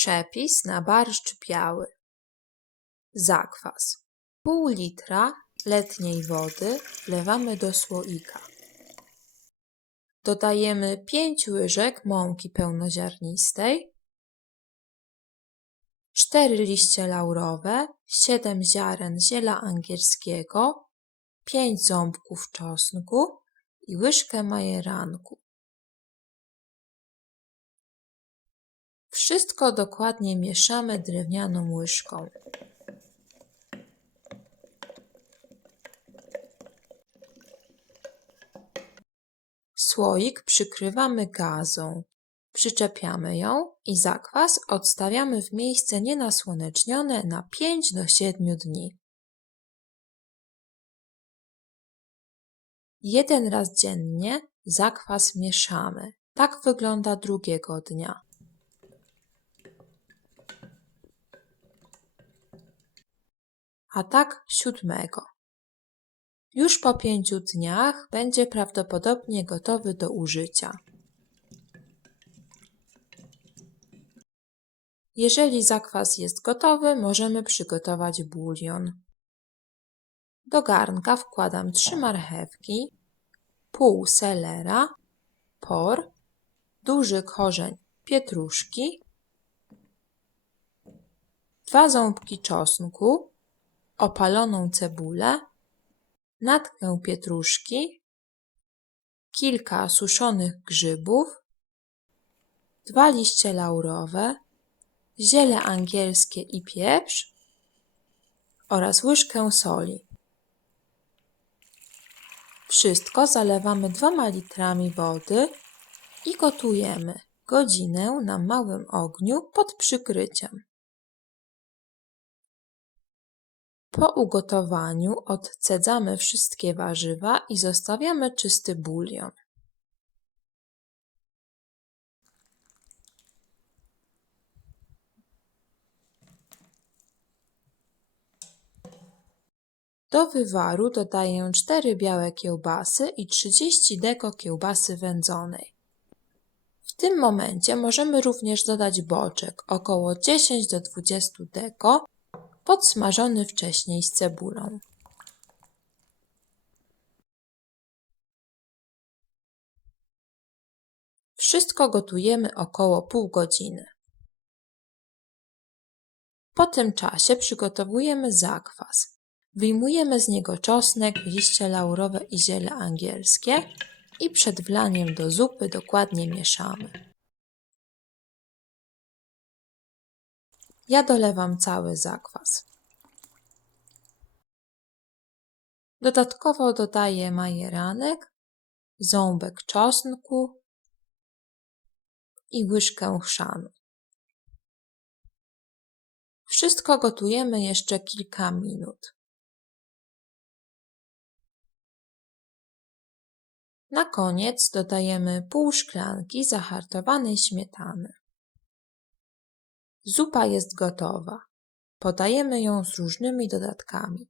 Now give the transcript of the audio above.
Przepis na barszcz biały. Zakwas. Pół litra letniej wody wlewamy do słoika. Dodajemy 5 łyżek mąki pełnoziarnistej, 4 liście laurowe, 7 ziaren ziela angielskiego, 5 ząbków czosnku i łyżkę majeranku. Wszystko dokładnie mieszamy drewnianą łyżką. Słoik przykrywamy gazą. Przyczepiamy ją i zakwas odstawiamy w miejsce nienasłonecznione na 5 do 7 dni. Jeden raz dziennie zakwas mieszamy. Tak wygląda drugiego dnia. A tak siódmego. Już po pięciu dniach będzie prawdopodobnie gotowy do użycia. Jeżeli zakwas jest gotowy, możemy przygotować bulion. Do garnka wkładam trzy marchewki, pół selera, por, duży korzeń pietruszki, dwa ząbki czosnku, opaloną cebulę, natkę pietruszki, kilka suszonych grzybów, dwa liście laurowe, ziele angielskie i pieprz oraz łyżkę soli. Wszystko zalewamy dwoma litrami wody i gotujemy godzinę na małym ogniu pod przykryciem. Po ugotowaniu odcedzamy wszystkie warzywa i zostawiamy czysty bulion. Do wywaru dodaję 4 białe kiełbasy i 30 deko kiełbasy wędzonej. W tym momencie możemy również dodać boczek około 10 do 20 deko podsmażony wcześniej z cebulą. Wszystko gotujemy około pół godziny. Po tym czasie przygotowujemy zakwas. Wyjmujemy z niego czosnek, liście laurowe i ziele angielskie i przed wlaniem do zupy dokładnie mieszamy. Ja dolewam cały zakwas. Dodatkowo dodaję majeranek, ząbek czosnku i łyżkę chrzanu. Wszystko gotujemy jeszcze kilka minut. Na koniec dodajemy pół szklanki zahartowanej śmietany. Zupa jest gotowa. Podajemy ją z różnymi dodatkami.